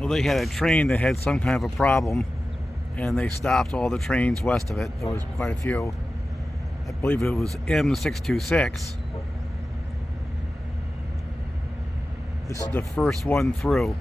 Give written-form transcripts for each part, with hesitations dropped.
Well, they had a train that had some kind of a problem, and they stopped all the trains west of it. There was quite a few. I believe it was M626. This is the first one through.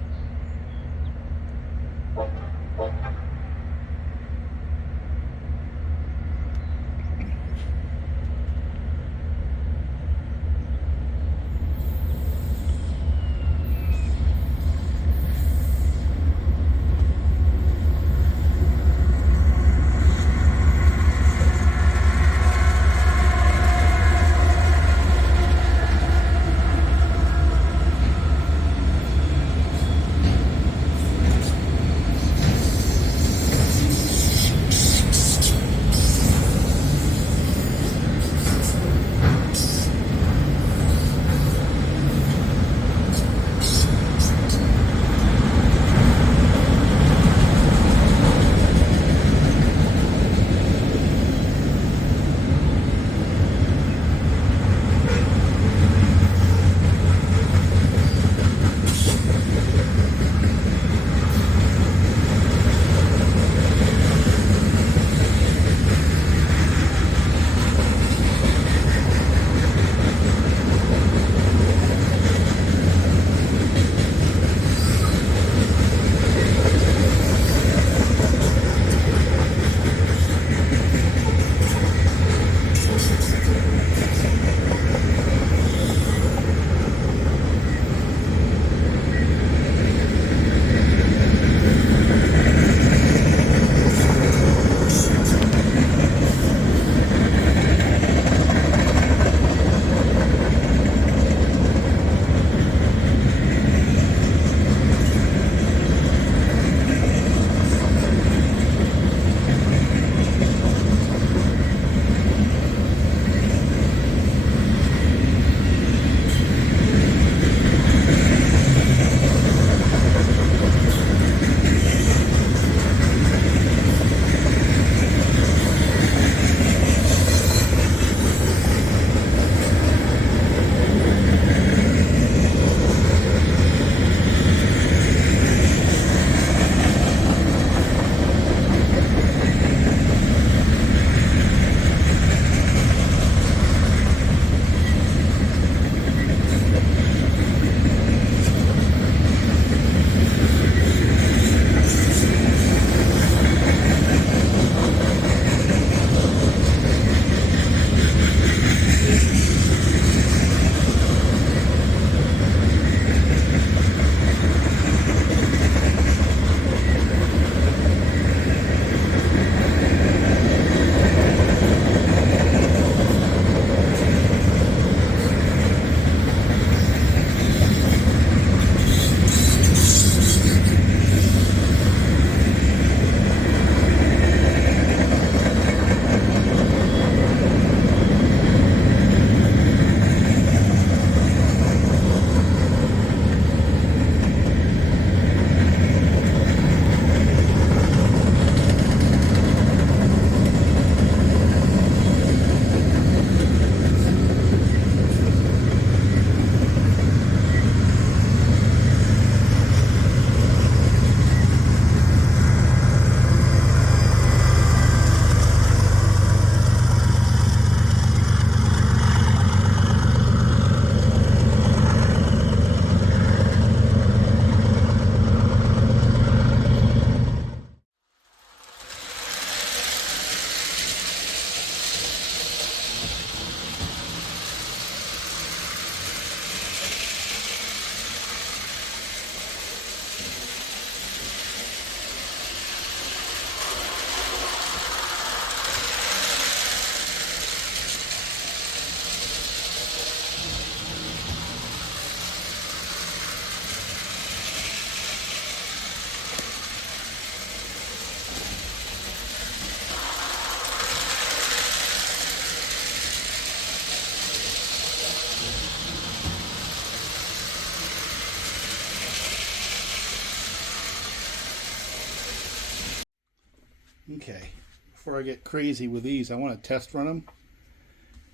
Okay, before I get crazy with these, I want to test run them.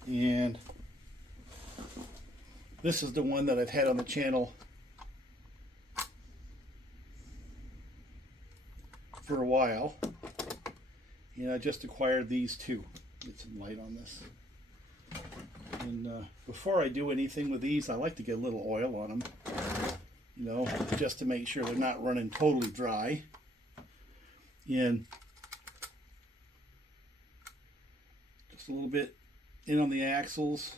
And this is the one that I've had on the channel while. And I just acquired these two. Get some light on this. And before I do anything with these, I like to get a little oil on them. You know, just to make sure they're not running totally dry. And just a little bit in on the axles.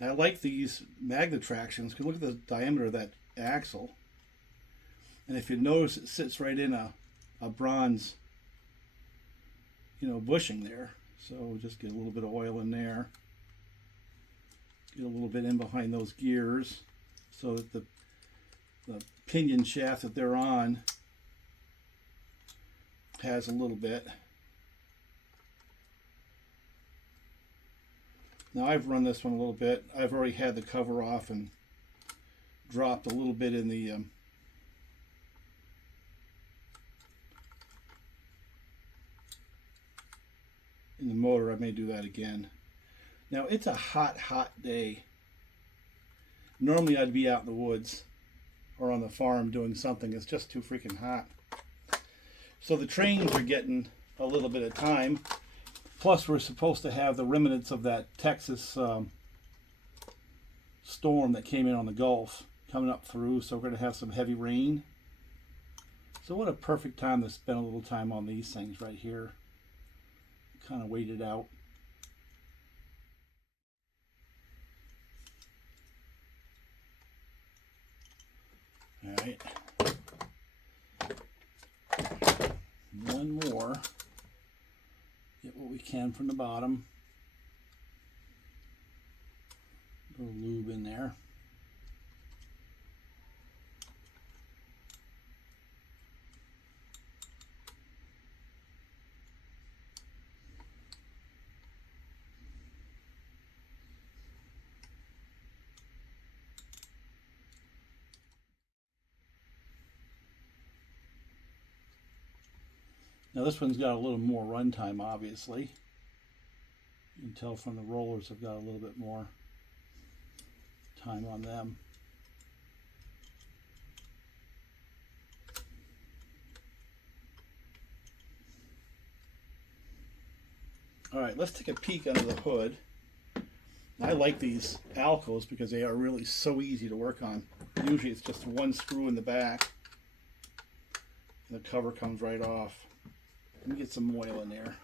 And I like these magnet tractions because look at the diameter of that axle. And if you notice, it sits right in a bronze, you know, bushing there. So just get a little bit of oil in there. Get a little bit in behind those gears so that the pinion shaft that they're on has a little bit. Now I've run this one a little bit. I've already had the cover off and dropped a little bit in the motor. I may do that again. Now it's a hot day. Normally I'd be out in the woods or on the farm doing something. It's just too freaking hot. So the trains are getting a little bit of time. Plus we're supposed to have the remnants of that Texas storm that came in on the Gulf coming up through. So we're going to have some heavy rain. So what a perfect time to spend a little time on these things right here. Kind of wait it out. All right. One more. Get what we can from the bottom. A little lube in there. Now this one's got a little more run time, obviously. You can tell from the rollers have got a little bit more time on them. All right, let's take a peek under the hood. I like these Alcos because they are really so easy to work on. Usually it's just one screw in the back and the cover comes right off. Let me get some oil in there.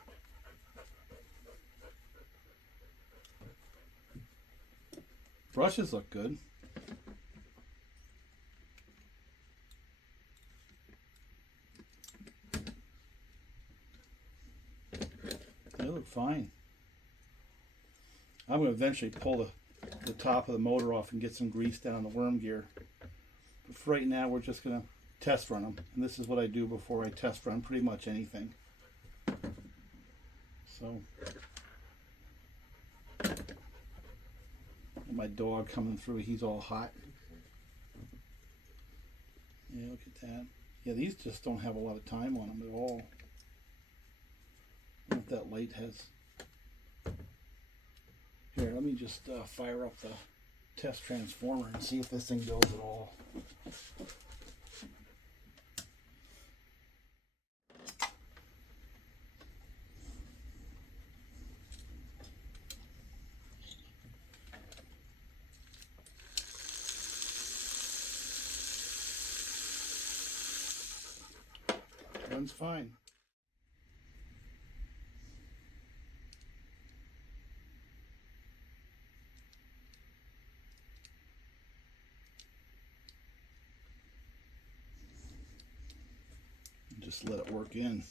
Brushes look good. They look fine. I'm going to eventually pull the top of the motor off and get some grease down on the worm gear. But for right now, we're just going to test run them. And this is what I do before I test run pretty much anything. So, my dog coming through, he's all hot. Yeah, look at that. Yeah, these just don't have a lot of time on them at all. I don't know if that light has... Here, let me just fire up the test transformer and see if this thing goes at all. Runs fine. Just let it work in.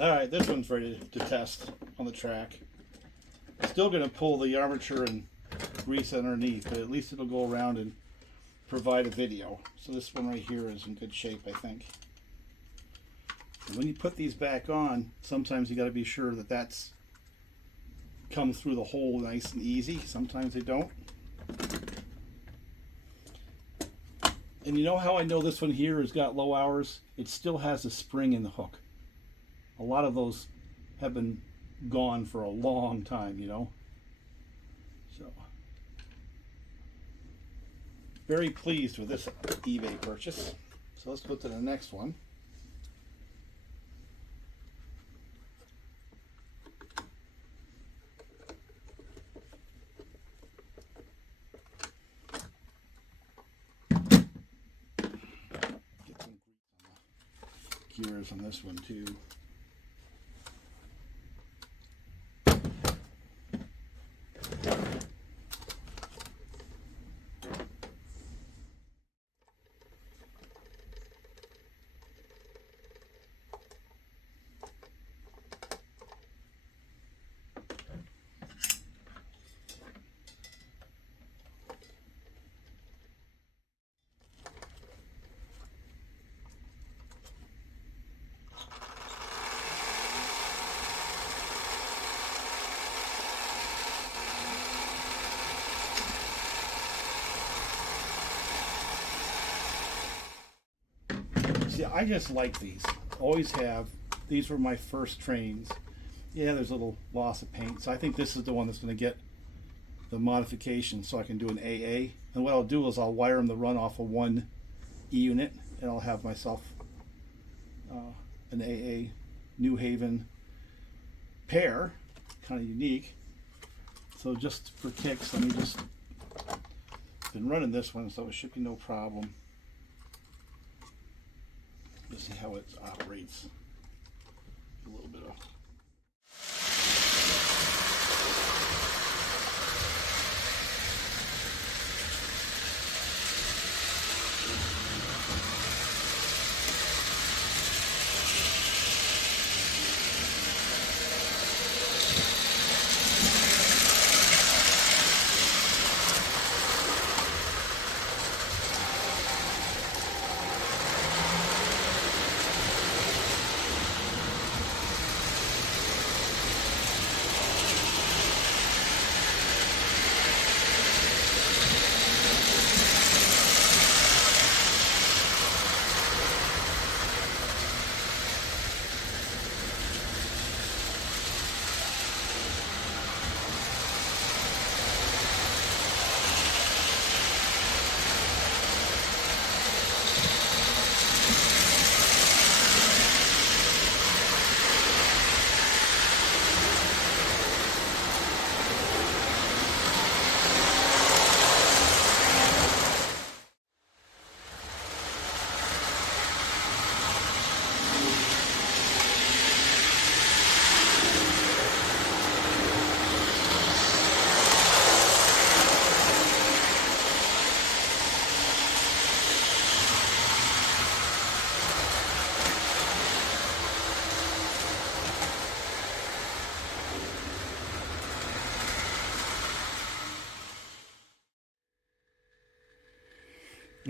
Alright, this one's ready to test on the track. Still going to pull the armature and grease underneath, but at least it'll go around and provide a video. So this one right here is in good shape, I think. And when you put these back on, sometimes you got to be sure that that's come through the hole nice and easy. Sometimes they don't. And you know how I know this one here has got low hours? It still has a spring in the hook. A lot of those have been gone for a long time, you know. So, very pleased with this eBay purchase. So let's go to the next one. Gears on this one too. See, I just like these. Always have. These were my first trains. Yeah, there's a little loss of paint. So I think this is the one that's going to get the modification so I can do an AA. And what I'll do is I'll wire them the run off of one E unit, and I'll have myself an AA New Haven pair. Kind of unique. So just for kicks, let me just... been running this one, so it should be no problem. Let's see how it operates. A little bit of...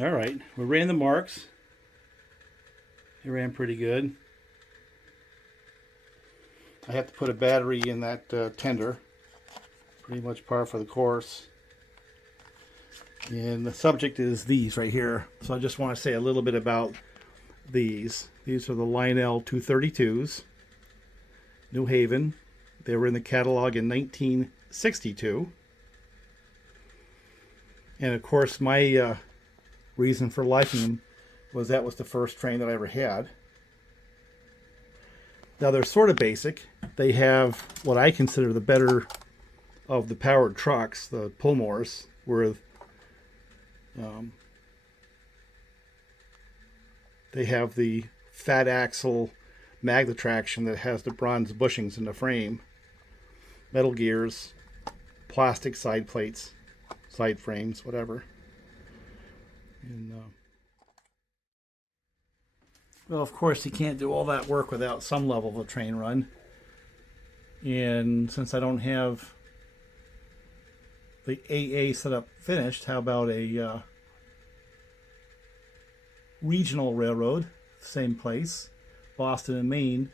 All right, we ran the marks. They ran pretty good. I have to put a battery in that tender. Pretty much par for the course. And the subject is these right here. So I just want to say a little bit about these. These are the Lionel 232s. New Haven. They were in the catalog in 1962. And of course my reason for liking them was that was the first train that I ever had. Now they're sort of basic. They have what I consider the better of the powered trucks, the Pullmores, where they have the fat axle magna traction that has the bronze bushings in the frame, metal gears, plastic side plates, side frames, whatever. And well, of course, you can't do all that work without some level of a train run. And since I don't have the AA setup finished, how about a regional railroad, same place, Boston and Maine,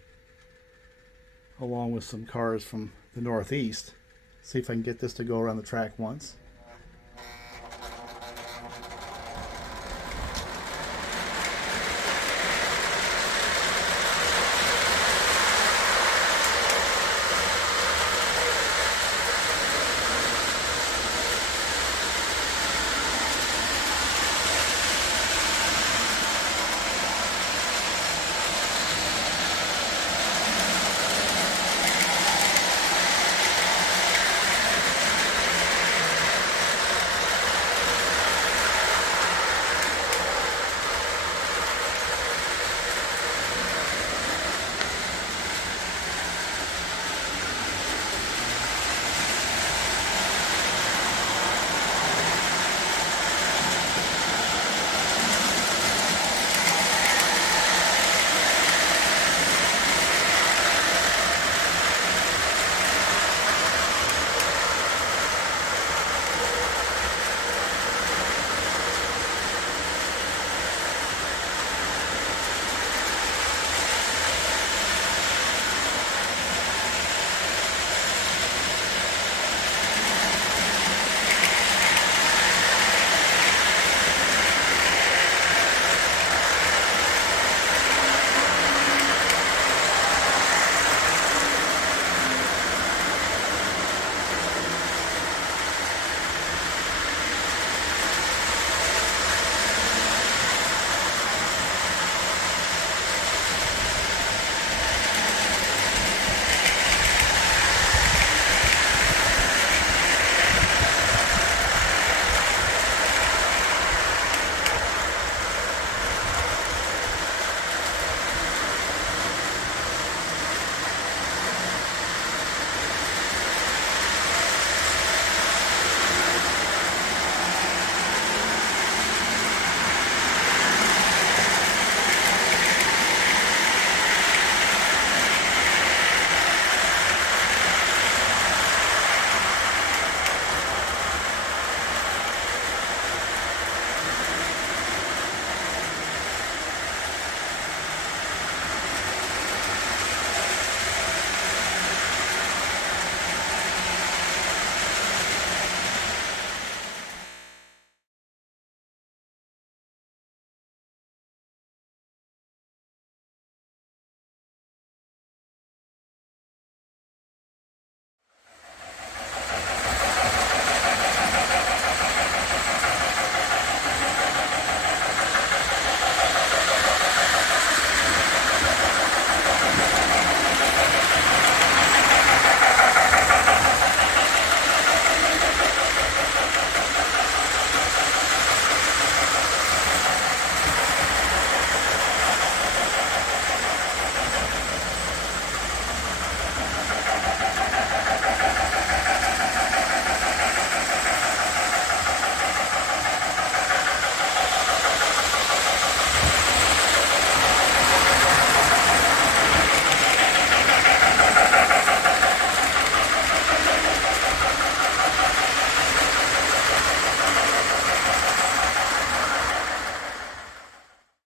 along with some cars from the Northeast. See if I can get this to go around the track once.